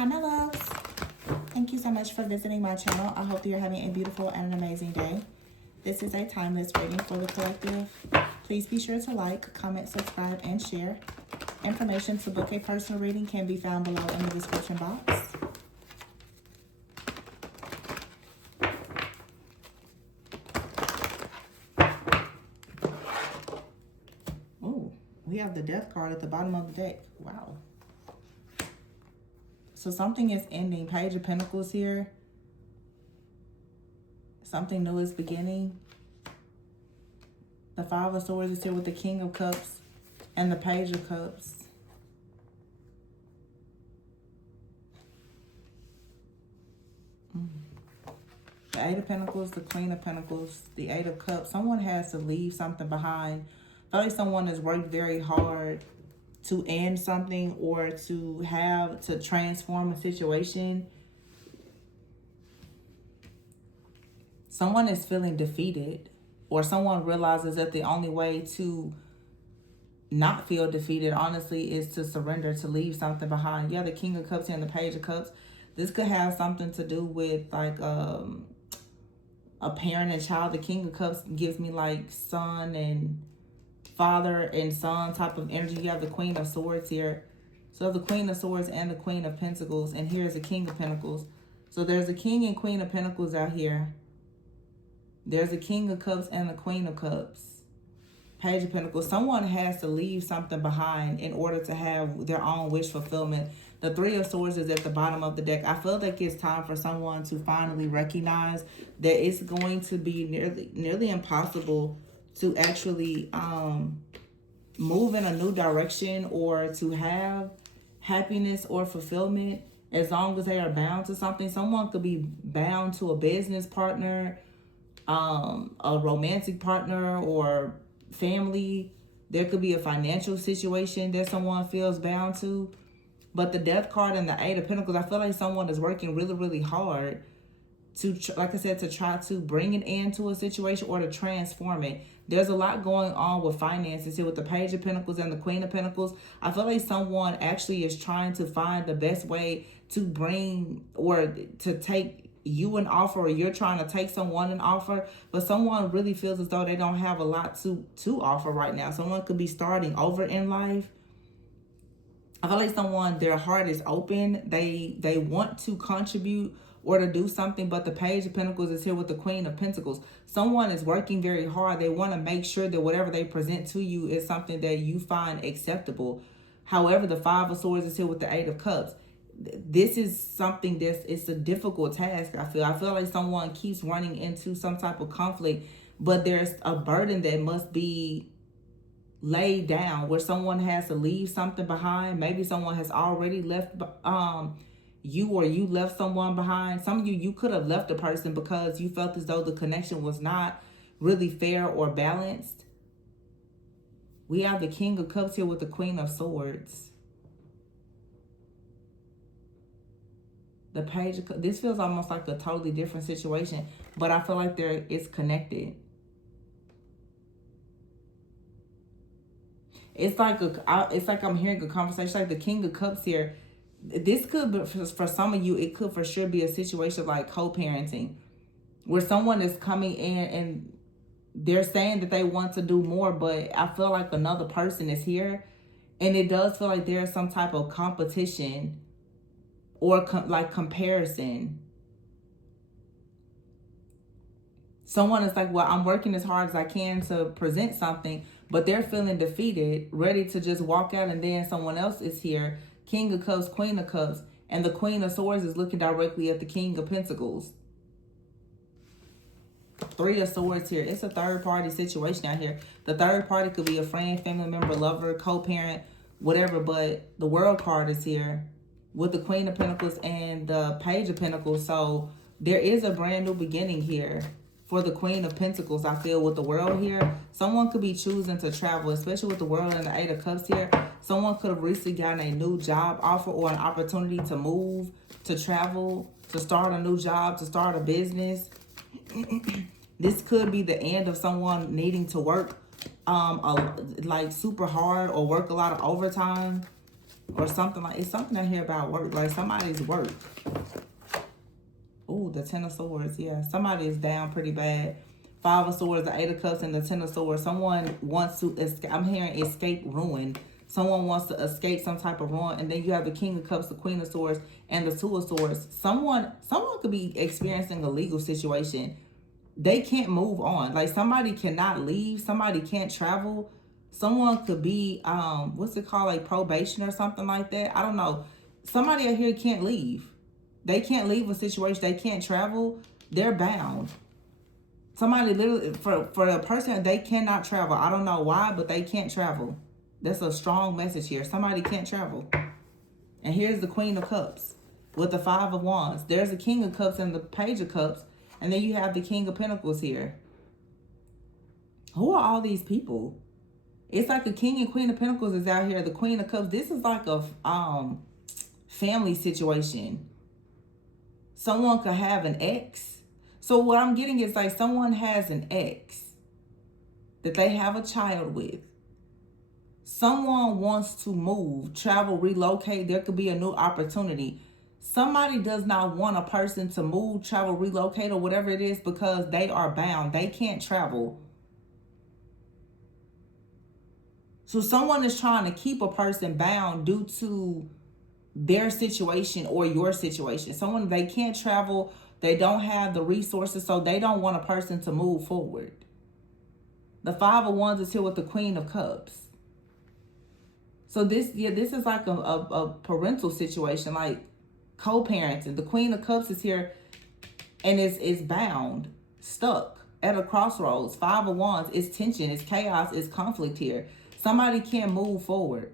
Hi, my loves. Thank you so much for visiting my channel. I hope that you're having a beautiful and an amazing day. This is a timeless reading for the collective. Please be sure to like, comment, subscribe, and share. Information to book a personal reading can be found below in the description box. Oh, we have the death card at the bottom of the deck. Wow. So something is ending. Page of Pentacles here. Something new is beginning. The Five of Swords is here with the King of Cups and the Page of Cups. The Eight of Pentacles, the Queen of Pentacles, the Eight of Cups. Someone has to leave something behind. I feel like someone has worked very hard to end something or to transform a situation. Someone is feeling defeated, or someone realizes that the only way to not feel defeated, honestly, is to surrender, to leave something behind. Yeah, the King of Cups and the Page of Cups. This could have something to do with like a parent and child. The King of Cups gives me like son and father and son type of energy. You have the Queen of Swords here. So the Queen of Swords and the Queen of Pentacles. And here's the King of Pentacles. So there's a King and Queen of Pentacles out here. There's a King of Cups and the Queen of Cups. Page of Pentacles. Someone has to leave something behind in order to have their own wish fulfillment. The Three of Swords is at the bottom of the deck. I feel like it's time for someone to finally recognize that it's going to be nearly impossible to actually move in a new direction or to have happiness or fulfillment as long as they are bound to something. Someone could be bound to a business partner, a romantic partner, or family. There could be a financial situation that someone feels bound to. But the Death card and the Eight of Pentacles, I feel like someone is working really, really hard to, like I said, to try to bring an end to a situation or to transform it. There's a lot going on with finances here with the Page of Pentacles and the Queen of Pentacles. I feel like someone actually is trying to find the best way to bring or to take you an offer, or you're trying to take someone an offer, but someone really feels as though they don't have a lot to offer right now. Someone could be starting over in life. I feel like someone, their heart is open. They want to contribute or to do something, but the Page of Pentacles is here with the Queen of Pentacles. Someone is working very hard. They want to make sure that whatever they present to you is something that you find acceptable. However, the Five of Swords is here with the Eight of Cups. This is something it's a difficult task, I feel like someone keeps running into some type of conflict, but there's a burden that must be laid down where someone has to leave something behind. Maybe someone has already left you, or you left someone behind. Some of you could have left a person because you felt as though the connection was not really fair or balanced. We have the King of Cups here with the Queen of Swords. The Page of Cups. This feels almost like a totally different situation, but I feel like it's connected. It's like I'm hearing a conversation, like the King of Cups here. This could be, for some of you, it could for sure be a situation like co-parenting, where someone is coming in and they're saying that they want to do more, but I feel like another person is here, and it does feel like there's some type of competition or like comparison. Someone is like, well, I'm working as hard as I can to present something, but they're feeling defeated, ready to just walk out, and then someone else is here. King of Cups, Queen of Cups, and the Queen of Swords is looking directly at the King of Pentacles. Three of Swords here. It's a third party situation out here. The third party could be a friend, family member, lover, co-parent, whatever, but the World card is here with the Queen of Pentacles and the Page of Pentacles. So there is a brand new beginning here for the Queen of Pentacles. I feel with the World here, someone could be choosing to travel, especially with the World and the Eight of Cups here. Someone could have recently gotten a new job offer or an opportunity to move, to travel, to start a new job, to start a business. This could be the end of someone needing to work like super hard or work a lot of overtime. Or something like, it's something I hear about work, like somebody's work. Ooh, the Ten of Swords, yeah. Somebody is down pretty bad. Five of Swords, the Eight of Cups, and the Ten of Swords. Someone wants to escape. I'm hearing escape ruin. Someone wants to escape some type of ruin. And then you have the King of Cups, the Queen of Swords, and the Two of Swords. Someone could be experiencing a legal situation. They can't move on. Like somebody cannot leave. Somebody can't travel. Someone could be, what's it called? Like probation or something like that. I don't know. Somebody out here can't leave. They can't leave a situation. They can't travel. They're bound. Somebody literally, for a person, they cannot travel. I don't know why, but they can't travel. That's a strong message here. Somebody can't travel. And here's the Queen of Cups with the Five of Wands. There's the King of Cups and the Page of Cups. And then you have the King of Pentacles here. Who are all these people? It's like the King and Queen of Pentacles is out here. The Queen of Cups. This is like a family situation. Someone could have an ex. So what I'm getting is like someone has an ex that they have a child with. Someone wants to move, travel, relocate. There could be a new opportunity. Somebody does not want a person to move, travel, relocate, or whatever it is because they are bound. They can't travel. So someone is trying to keep a person bound due to their situation or your situation. Someone, they can't travel. They don't have the resources, so they don't want a person to move forward. The Five of Wands is here with the Queen of Cups. So this is like a parental situation, like co-parenting. The Queen of Cups is here and is bound, stuck at a crossroads. Five of Wands, it's tension, it's chaos, it's conflict here. Somebody can't move forward.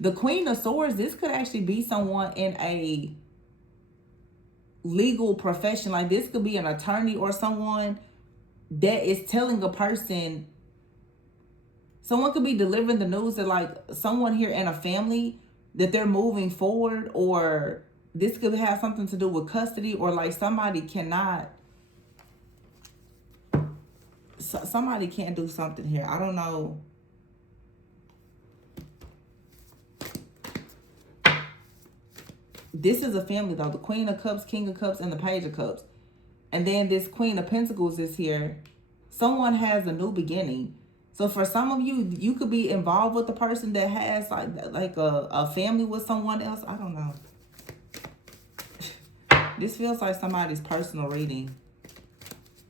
The Queen of Swords, this could actually be someone in a legal profession. Like this could be an attorney or someone that is telling a person. Someone could be delivering the news that like someone here in a family that they're moving forward, or this could have something to do with custody, or like somebody cannot, somebody can't do something here. I don't know. This is a family though. The Queen of Cups, King of Cups, and the Page of Cups. And then this Queen of Pentacles is here. Someone has a new beginning. So for some of you, you could be involved with the person that has like a family with someone else. I don't know. This feels like somebody's personal reading.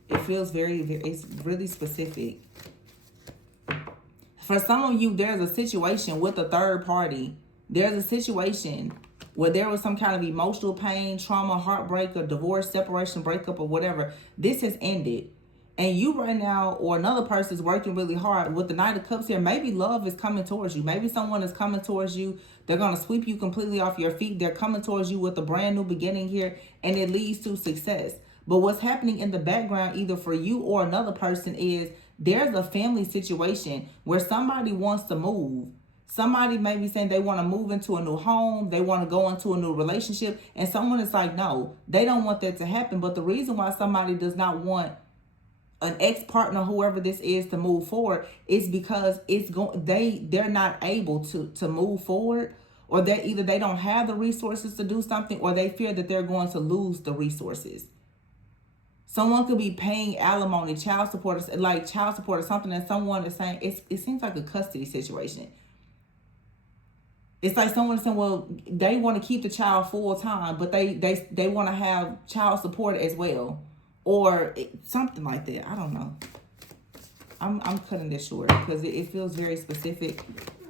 It feels it's really specific. For some of you, there's a situation with a third party. There's a situation where there was some kind of emotional pain, trauma, heartbreak, or divorce, separation, breakup, or whatever. This has ended. And you right now, or another person is working really hard. With the Knight of Cups here, maybe love is coming towards you. Maybe someone is coming towards you. They're going to sweep you completely off your feet. They're coming towards you with a brand new beginning here, and it leads to success. But what's happening in the background, either for you or another person, is there's a family situation where somebody wants to move. Somebody may be saying they want to move into a new home. They want to go into a new relationship. And someone is like, no, they don't want that to happen. But the reason why somebody does not want an ex-partner, whoever this is, to move forward is because they're not able to move forward, or they don't have the resources to do something, or they fear that they're going to lose the resources. Someone could be paying alimony, child support or something, and someone is saying it seems like a custody situation. It's like someone saying, well, they want to keep the child full time, but they want to have child support as well. Or something like that. I don't know. I'm cutting this short because it feels very specific.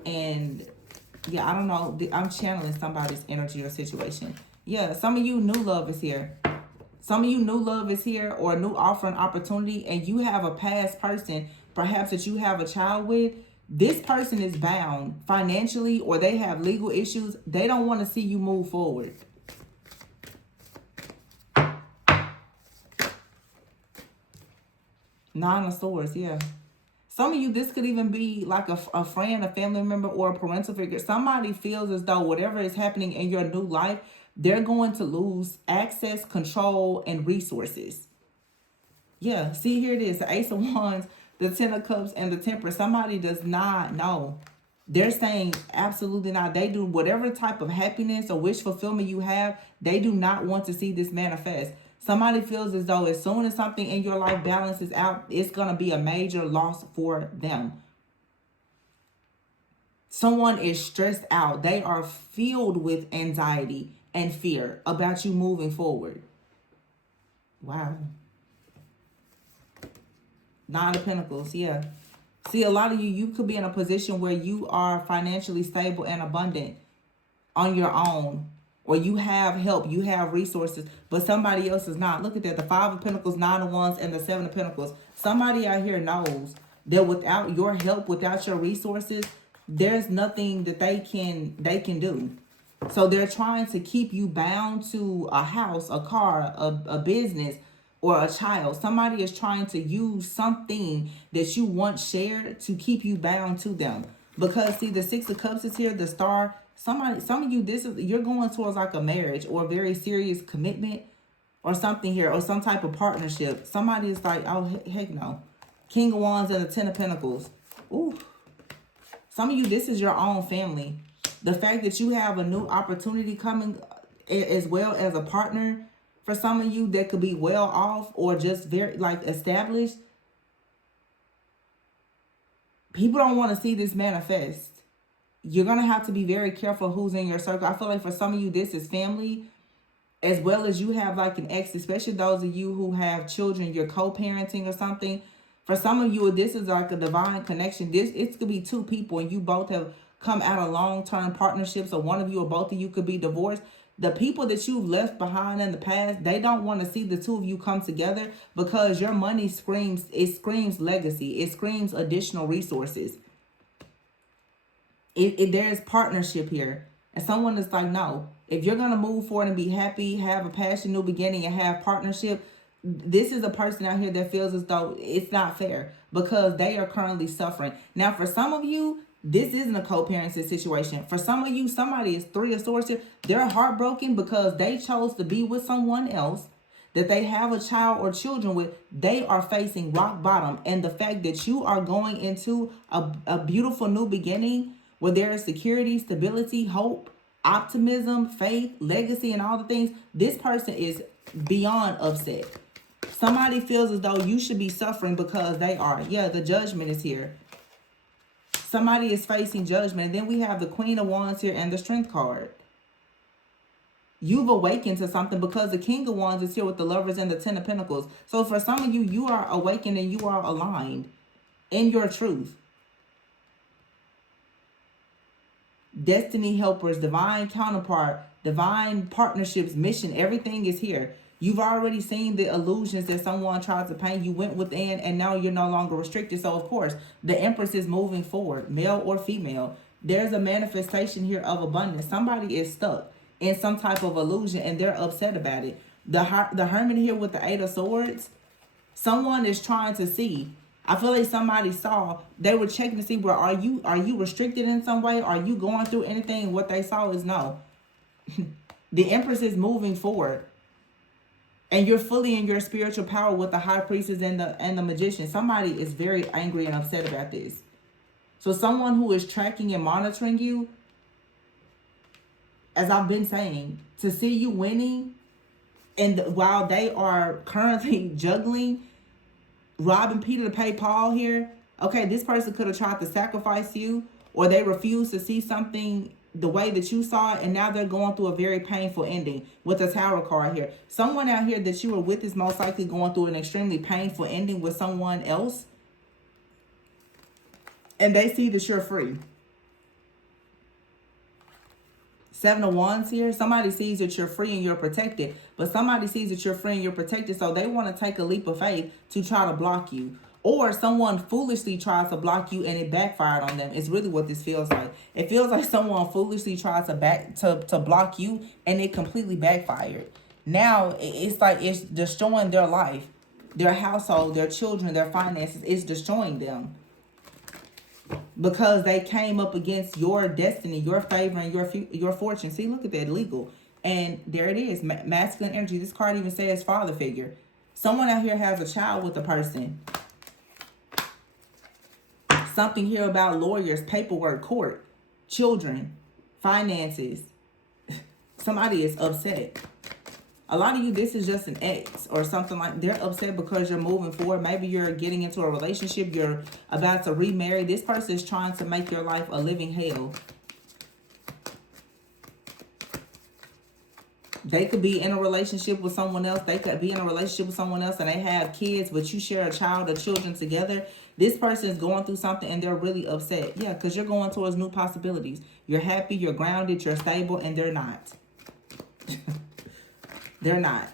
And yeah, I don't know. I'm channeling somebody's energy or situation. Yeah, some of you, new love is here. Some of you, new love is here, or a new offer and opportunity. And you have a past person, perhaps that you have a child with. This person is bound financially, or they have legal issues. They don't want to see you move forward. Nine of Swords, yeah. Some of you, this could even be like a friend, a family member, or a parental figure. Somebody feels as though whatever is happening in your new life, they're going to lose access, control, and resources. Yeah, see, here it is. The Ace of Wands, the Ten of Cups, and the Temperance. Somebody does not know. They're saying absolutely not. They do whatever type of happiness or wish fulfillment you have, they do not want to see this manifest. Somebody feels as though as soon as something in your life balances out, it's going to be a major loss for them. Someone is stressed out. They are filled with anxiety and fear about you moving forward. Wow. Nine of Pentacles, yeah. See, a lot of you could be in a position where you are financially stable and abundant on your own, or you have help, you have resources, but somebody else is not. Look at that, the Five of Pentacles, Nine of Wands, and the Seven of Pentacles. Somebody out here knows that without your help, without your resources, there's nothing that they can do. So they're trying to keep you bound to a house, a car, a business, or a child. Somebody is trying to use something that you once shared to keep you bound to them. Because see, the Six of Cups is here, the Star. Some of you, you're going towards like a marriage or a very serious commitment or something here, or some type of partnership. Somebody is like, oh, heck no. King of Wands and the Ten of Pentacles. Ooh. Some of you, this is your own family. The fact that you have a new opportunity coming, as well as a partner, for some of you that could be well off or just very like established. People don't want to see this manifest. You're going to have to be very careful who's in your circle. I feel like for some of you, this is family, as well as you have like an ex, especially those of you who have children, you're co-parenting or something. For some of you, this is like a divine connection. It could be two people and you both have come out of long-term partnerships, or one of you or both of you could be divorced. The people that you've left behind in the past, they don't want to see the two of you come together, because your money screams legacy. It screams additional resources. There's partnership here. And someone is like, no, if you're going to move forward and be happy, have a passion, new beginning, and have partnership, this is a person out here that feels as though it's not fair because they are currently suffering. Now, for some of you, this isn't a co-parenting situation. For some of you, somebody is Three of Swords here. They're heartbroken because they chose to be with someone else that they have a child or children with. They are facing rock bottom. And the fact that you are going into a beautiful new beginning where there is security, stability, hope, optimism, faith, legacy, and all the things, this person is beyond upset. Somebody feels as though you should be suffering because they are. Yeah, the Judgment is here. Somebody is facing judgment. And then we have the Queen of Wands here and the Strength card. You've awakened to something because the King of Wands is here with the Lovers and the Ten of Pentacles. So for some of you, you are awakened and you are aligned in your truth. Destiny helpers, divine counterpart, divine partnerships, mission, everything is here. You've already seen the illusions that someone tried to paint. You went within and now you're no longer restricted. So of course, the Empress is moving forward, male or female. There's a manifestation here of abundance. Somebody is stuck in some type of illusion and they're upset about it. The Hermit here with the Eight of Swords, someone is trying to see. I feel like somebody saw, they were checking to see, where are you restricted in some way? Are you going through anything? What they saw is no. The Empress is moving forward. And you're fully in your spiritual power with the High Priestess and the Magician. Somebody is very angry and upset about this. So someone who is tracking and monitoring you, as I've been saying, to see you winning, and while they are currently juggling, robbing Peter to pay Paul here. Okay, this person could have tried to sacrifice you, or they refused to see something the way that you saw it, and now they're going through a very painful ending with the Tower card here. Someone out here that you were with is most likely going through an extremely painful ending with someone else, and they see that you're free. Seven of Wands here. Somebody sees that you're free and you're protected, but somebody sees that you're free and you're protected, so they want to take a leap of faith to try to block you. Or someone foolishly tries to block you and it backfired on them. It's really what this feels like. It feels like someone foolishly tries to block you and it completely backfired. Now it's like it's destroying their life, their household, their children, their finances. It's destroying them. Because they came up against your destiny, your favor, and your fortune. See, look at that, legal. And there it is, masculine energy. This card even says father figure. Someone out here has a child with a person. Something here about lawyers, paperwork, court, children, finances. Somebody is upset. A lot of you, this is just an ex or something like they're upset because you're moving forward. Maybe you're getting into a relationship. You're about to remarry. This person is trying to make your life a living hell. They could be in a relationship with someone else. They could be in a relationship with someone else and they have kids, but you share a child or children together. This person is going through something and they're really upset. Yeah, because you're going towards new possibilities. You're happy, you're grounded, you're stable, and they're not. They're not.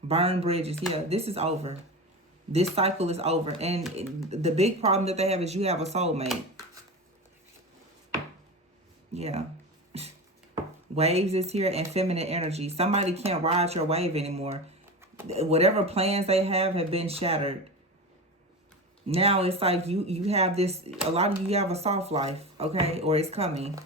Burn bridges. Yeah, this is over. This cycle is over. And the big problem that they have is you have a soulmate. Yeah. Waves is here and feminine energy. Somebody can't ride your wave anymore. Whatever plans they have been shattered. Now it's like you have this, a lot of you have a soft life, okay? Or it's coming.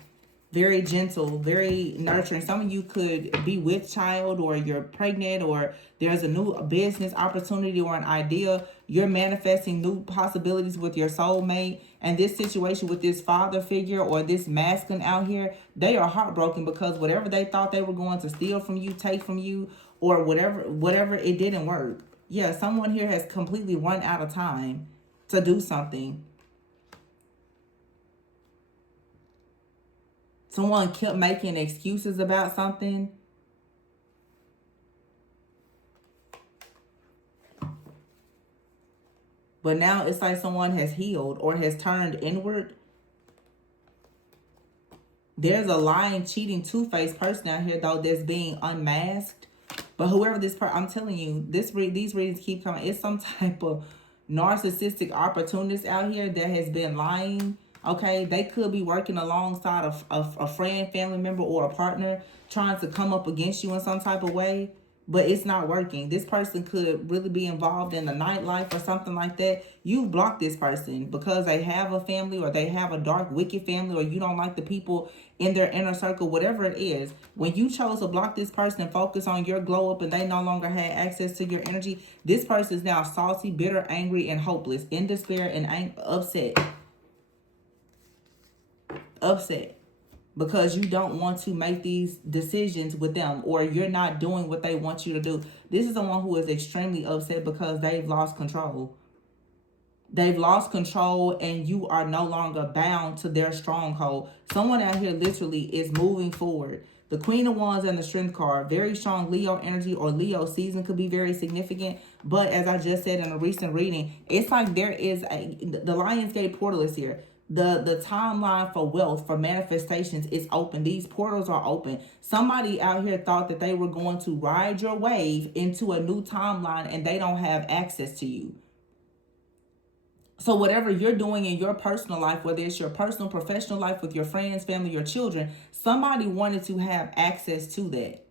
Very gentle, very nurturing. Some of you could be with child, or you're pregnant, or there's a new business opportunity or an idea. You're manifesting new possibilities with your soulmate. And this situation with this father figure or this masculine out here, they are heartbroken because whatever they thought they were going to steal from you, take from you, or whatever, it didn't work. Yeah, someone here has completely run out of time to do something. Someone kept making excuses about something. But now it's like someone has healed or has turned inward. There's a lying, cheating, two-faced person out here, though, that's being unmasked. But whoever this person, I'm telling you, these readings keep coming. It's some type of narcissistic opportunist out here that has been lying. Okay, they could be working alongside of a friend, family member, or a partner trying to come up against you in some type of way, but it's not working. This person could really be involved in the nightlife or something like that. You've blocked this person because they have a family, or they have a dark, wicked family, or you don't like the people in their inner circle, whatever it is. When you chose to block this person and focus on your glow up and they no longer had access to your energy, this person is now salty, bitter, angry, and hopeless, in despair and upset. Upset because you don't want to make these decisions with them, or you're not doing what they want you to do. This is someone who is extremely upset because they've lost control. They've lost control and you are no longer bound to their stronghold. Someone out here literally is moving forward. The Queen of Wands and the Strength card, very strong Leo energy, or Leo season could be very significant. But as I just said in a recent reading, it's like there is the Lionsgate portal is here. The timeline for wealth, for manifestations is open. These portals are open. Somebody out here thought that they were going to ride your wave into a new timeline and they don't have access to you. So whatever you're doing in your personal life, whether it's your personal, professional life with your friends, family, your children, somebody wanted to have access to that.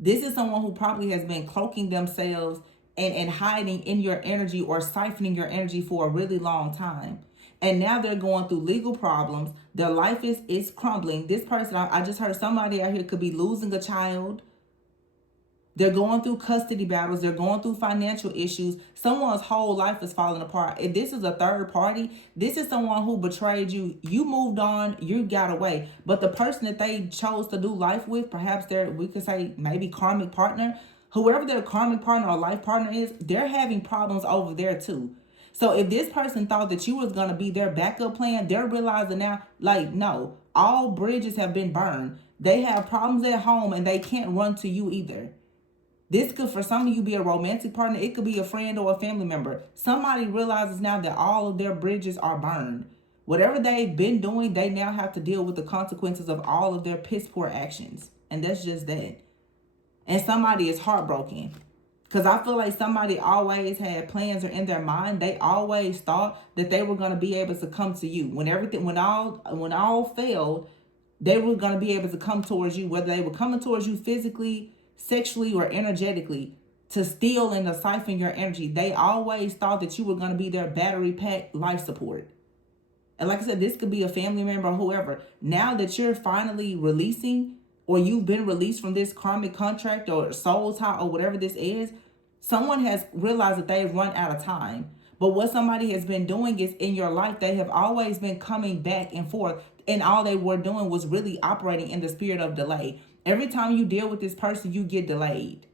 This is someone who probably has been cloaking themselves and hiding in your energy or siphoning your energy for a really long time. And now they're going through legal problems. Their life is crumbling. This person, I just heard somebody out here could be losing a child. They're going through custody battles. They're going through financial issues. Someone's whole life is falling apart. If this is a third party, this is someone who betrayed you. You moved on. You got away. But the person that they chose to do life with, perhaps we could say maybe karmic partner, whoever their karmic partner or life partner is, they're having problems over there too. So if this person thought that you was going to be their backup plan, they're realizing now, like, no, all bridges have been burned. They have problems at home and they can't run to you either. This could, for some of you, be a romantic partner. It could be a friend or a family member. Somebody realizes now that all of their bridges are burned. Whatever they've been doing, they now have to deal with the consequences of all of their piss poor actions. And that's just that. And somebody is heartbroken. Because I feel like somebody always had plans or in their mind. They always thought that they were going to be able to come to you. When all failed, they were going to be able to come towards you, whether they were coming towards you physically, sexually, or energetically, to steal and to siphon your energy. They always thought that you were going to be their battery pack life support. And like I said, this could be a family member or whoever. Now that you're finally releasing, or you've been released from this karmic contract or soul tie or whatever this is, someone has realized that they've run out of time. But what somebody has been doing is in your life, they have always been coming back and forth. And all they were doing was really operating in the spirit of delay. Every time you deal with this person, you get delayed.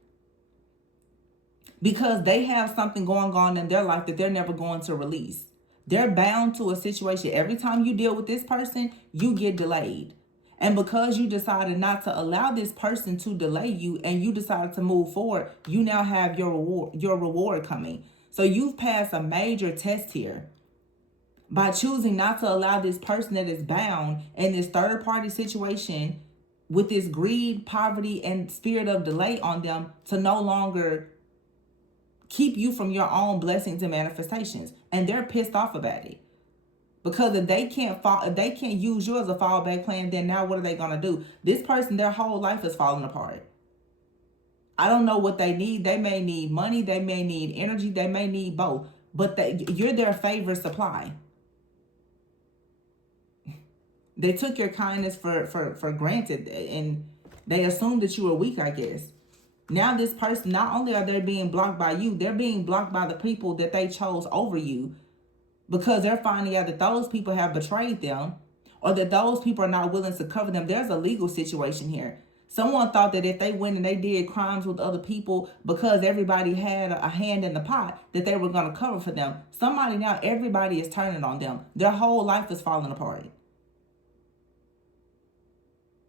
Because they have something going on in their life that they're never going to release. They're bound to a situation. Every time you deal with this person, you get delayed. And because you decided not to allow this person to delay you and you decided to move forward, you now have your reward coming. So you've passed a major test here by choosing not to allow this person that is bound in this third party situation with this greed, poverty, and spirit of delay on them to no longer keep you from your own blessings and manifestations. And they're pissed off about it. Because if they can't use you as a fallback plan, then now what are they gonna do? This person, their whole life is falling apart. I don't know what they need. They may need money, they may need energy, they may need both. But you're their favorite supply. They took your kindness for granted, and they assumed that you were weak, I guess. Now this person, not only are they being blocked by you, they're being blocked by the people that they chose over you. Because they're finding out that those people have betrayed them, or that those people are not willing to cover them. There's a legal situation here. Someone thought that if they went and they did crimes with other people because everybody had a hand in the pot, that they were going to cover for them. Somebody now, everybody is turning on them. Their whole life is falling apart.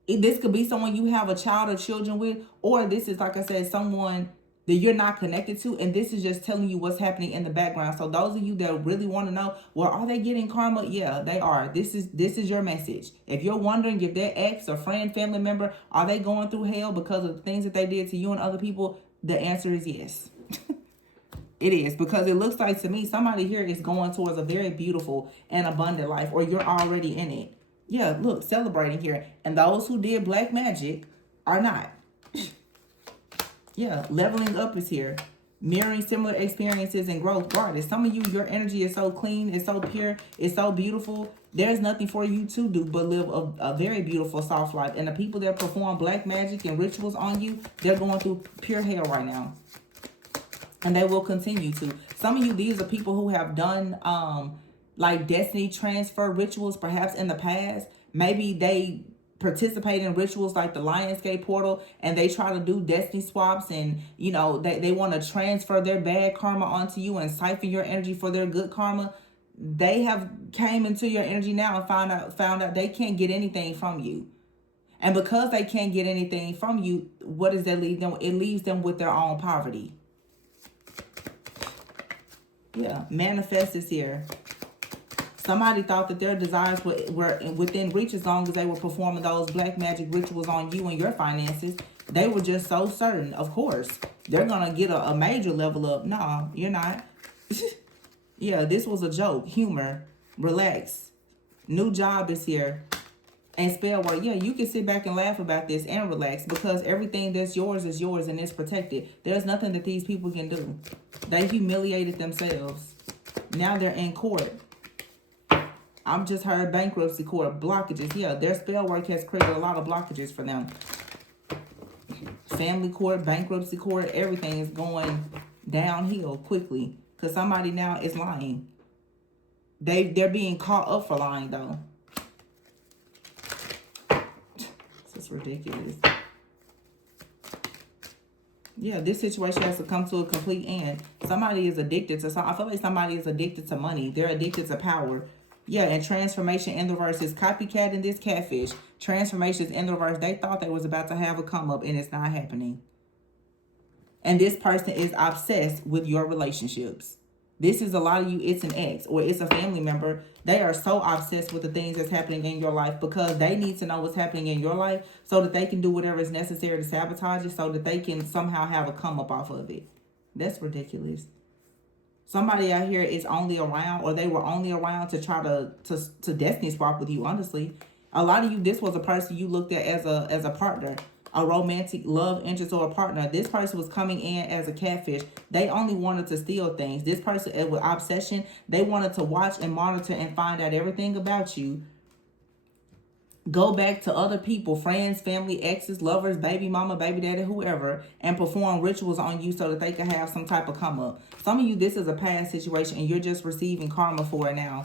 This could be someone you have a child or children with, or this is, like I said, someone that you're not connected to, and this is just telling you what's happening in the background. So those of you that really want to know, well, are they getting karma? Yeah, they are. This is your message. If you're wondering if their ex or friend, family member, are they going through hell because of the things that they did to you and other people, the answer is yes. It is, because it looks like to me somebody here is going towards a very beautiful and abundant life, or you're already in it. Yeah, look, celebrating here. And those who did black magic are not. Yeah, leveling up is here. Mirroring similar experiences and growth. Right. Some of you, your energy is so clean, it's so pure, it's so beautiful. There's nothing for you to do but live a very beautiful, soft life. And the people that perform black magic and rituals on you, they're going through pure hell right now. And they will continue to. Some of you, these are people who have done like destiny transfer rituals perhaps in the past. Maybe they participate in rituals like the Lionsgate portal, and they try to do destiny swaps, and you know they want to transfer their bad karma onto you and siphon your energy for their good karma. They have came into your energy now and found out they can't get anything from you. And because they can't get anything from you, what does that leave them? It leaves them with their own poverty. Yeah, manifest is here. Somebody thought that their desires were within reach as long as they were performing those black magic rituals on you and your finances. They were just so certain. Of course, they're going to get a major level up. No, you're not. Yeah, this was a joke. Humor. Relax. New job is here. And spell work. Yeah, you can sit back and laugh about this and relax, because everything that's yours is yours and it's protected. There's nothing that these people can do. They humiliated themselves. Now they're in court. I've just heard bankruptcy court, blockages. Yeah, their spell work has created a lot of blockages for them. Family court, bankruptcy court, everything is going downhill quickly because somebody now is lying. They're being caught up for lying though. This is ridiculous. Yeah, this situation has to come to a complete end. Somebody is addicted to something. I feel like somebody is addicted to money. They're addicted to power. Yeah, and transformation in the reverse is copycat and this catfish. Transformation is in the reverse. They thought they was about to have a come up and it's not happening. And this person is obsessed with your relationships. This is a lot of you, it's an ex or it's a family member. They are so obsessed with the things that's happening in your life because they need to know what's happening in your life so that they can do whatever is necessary to sabotage it so that they can somehow have a come up off of it. That's ridiculous. Somebody out here is only around, or they were only around to try to destiny swap with you, honestly. A lot of you, this was a person you looked at as a partner, a romantic love interest or a partner. This person was coming in as a catfish. They only wanted to steal things. This person with obsession, they wanted to watch and monitor and find out everything about you go back to other people, friends, family, exes, lovers, baby mama, baby daddy, whoever, and perform rituals on you so that they can have some type of come up. Some of you, this is a past situation and you're just receiving karma for it now.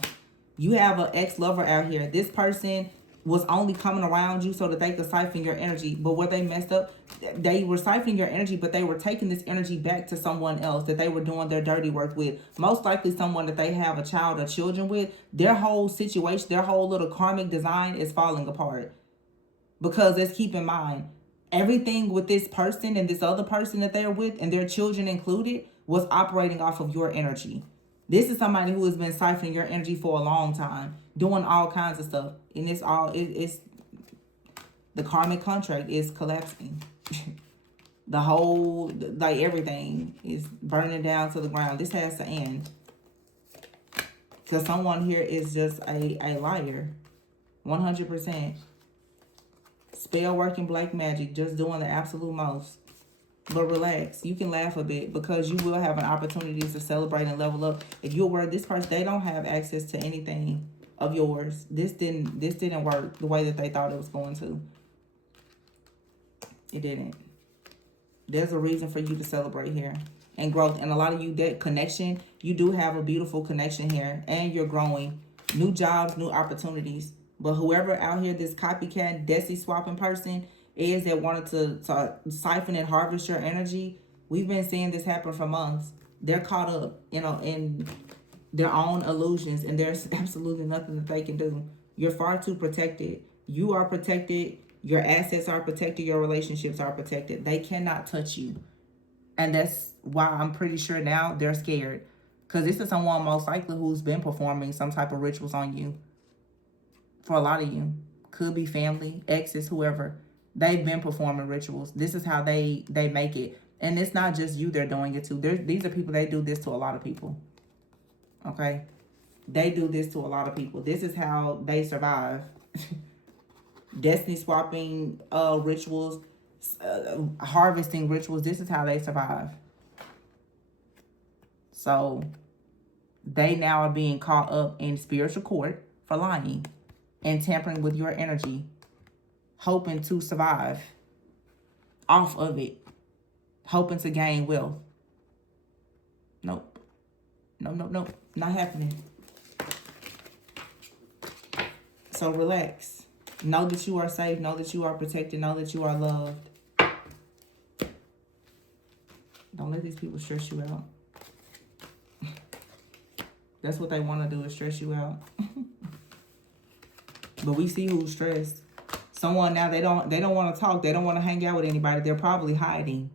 You have an ex-lover out here. This person was only coming around you so that they could siphon your energy. But what they messed up, they were siphoning your energy, but they were taking this energy back to someone else that they were doing their dirty work with. Most likely someone that they have a child or children with. Their whole situation, their whole little karmic design is falling apart. Because let's keep in mind, everything with this person and this other person that they're with, and their children included, was operating off of your energy. This is somebody who has been siphoning your energy for a long time, doing all kinds of stuff. And it's the karmic contract is collapsing. The whole, like everything is burning down to the ground. This has to end. Because someone here is just a liar. 100%. Spell working, black magic, just doing the absolute most. But relax, you can laugh a bit because you will have an opportunity to celebrate and level up. If you're aware, this person, they don't have access to anything of yours. This didn't work the way that they thought it was going to. It didn't. There's a reason for you to celebrate here and growth. And a lot of you, that connection, you do have a beautiful connection here and you're growing. New jobs, new opportunities. But whoever out here, this copycat, Desi swapping person is that wanted to siphon and harvest your energy, we've been seeing this happen for months. They're caught up, in their own illusions, and there's absolutely nothing that they can do. You're far too protected. You are protected. Your assets are protected. Your relationships are protected. They cannot touch you. And that's why I'm pretty sure now they're scared. Because this is someone most likely who's been performing some type of rituals on you. For a lot of you. Could be family, exes, whoever. They've been performing rituals. This is how they make it. And it's not just you they're doing it to. These are people, they do this to a lot of people. Okay? They do this to a lot of people. This is how they survive. Destiny swapping rituals, harvesting rituals. This is how they survive. So, they now are being caught up in spiritual court for lying and tampering with your energy, hoping to survive off of it, hoping to gain wealth. Nope. Nope. Not happening. So relax. Know that you are safe. Know that you are protected. Know that you are loved. Don't let these people stress you out. That's what they want to do, is stress you out. But we see who's stressed. Someone now, they don't want to talk. They don't want to hang out with anybody. They're probably hiding.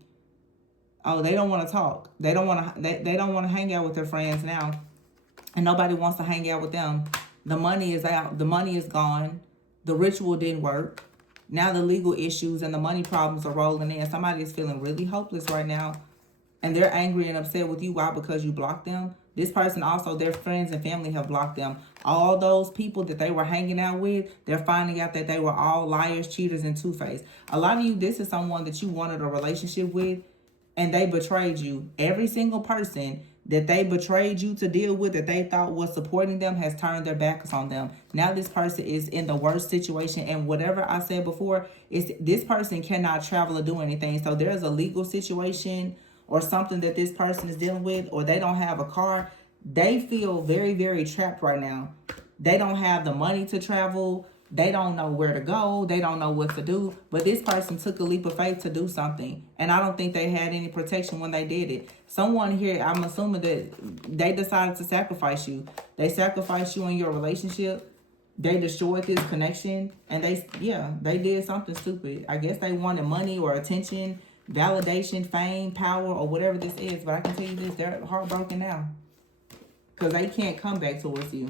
Oh, they don't want to talk. They don't want to. They don't want to hang out with their friends now, and nobody wants to hang out with them. The money is out. The money is gone. The ritual didn't work. Now the legal issues and the money problems are rolling in. Somebody is feeling really hopeless right now, and they're angry and upset with you. Why? Because you blocked them. This person also, their friends and family have blocked them. All those people that they were hanging out with, they're finding out that they were all liars, cheaters, and two-faced. A lot of you, this is someone that you wanted a relationship with, and they betrayed you. Every single person that they betrayed you to deal with, that they thought was supporting them, has turned their backs on them. Now this person is in the worst situation, and whatever I said before, is this person cannot travel or do anything. So there's a legal situation or something that this person is dealing with, or they don't have a car. They feel very, very trapped right now. They don't have the money to travel. They don't know where to go. They don't know what to do. But this person took a leap of faith to do something. And I don't think they had any protection when they did it. Someone here, I'm assuming that they decided to sacrifice you. They sacrificed you in your relationship. They destroyed this connection. And they did something stupid. I guess they wanted money or attention, validation, fame, power, or whatever this is. But I can tell you this, they're heartbroken now. Because they can't come back towards you.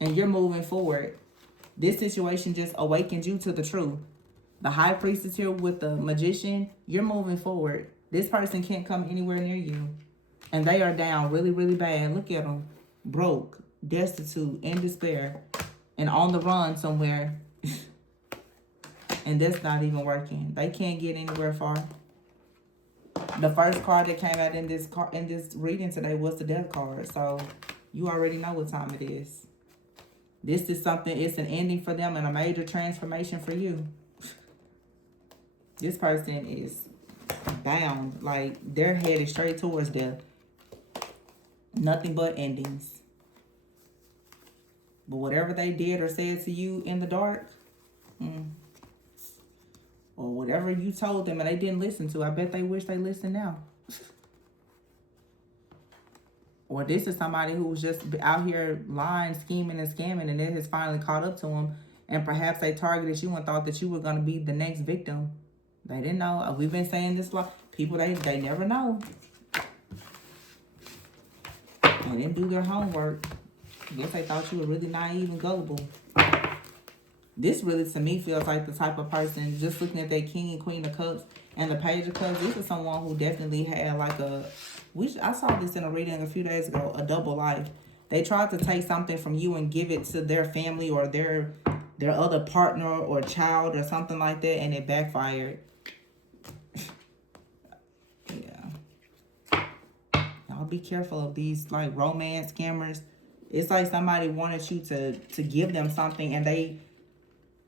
And you're moving forward. This situation just awakened you to the truth. The high priestess here with the magician, you're moving forward. This person can't come anywhere near you. And they are down really, really bad. Look at them. Broke, destitute, in despair, and on the run somewhere. And that's not even working. They can't get anywhere far. The first card that came out in this reading today was the death card. So you already know what time it is. This is something, it's an ending for them and a major transformation for you. This person is bound. Like, they're headed straight towards death. Nothing but endings. But whatever they did or said to you in the dark, or whatever you told them and they didn't listen to, I bet they wish they listened now. Or this is somebody who's just out here lying, scheming, and scamming, and it has finally caught up to them. And perhaps they targeted you and thought that you were going to be the next victim. They didn't know. We've been saying this a lot. People, they never know. They didn't do their homework. I guess they thought you were really naive and gullible. This really, to me, feels like the type of person, just looking at that King and Queen of Cups and the Page of Cups, this is someone who definitely had like I saw this in a reading a few days ago, a double life. They tried to take something from you and give it to their family or their other partner or child or something like that, and it backfired. Yeah. Y'all be careful of these like romance scammers. It's like somebody wanted you to give them something, and they,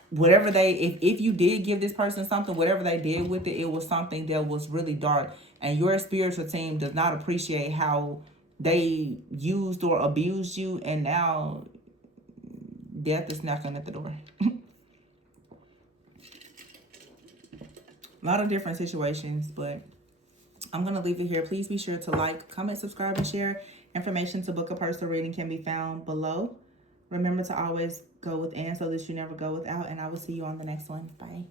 whatever they, if you did give this person something, whatever they did with it, it was something that was really dark. And your spiritual team does not appreciate how they used or abused you. And now death is knocking at the door. A lot of different situations, but I'm going to leave it here. Please be sure to like, comment, subscribe, and share. Information to book a personal reading can be found below. Remember to always go with and so that you never go without. And I will see you on the next one. Bye.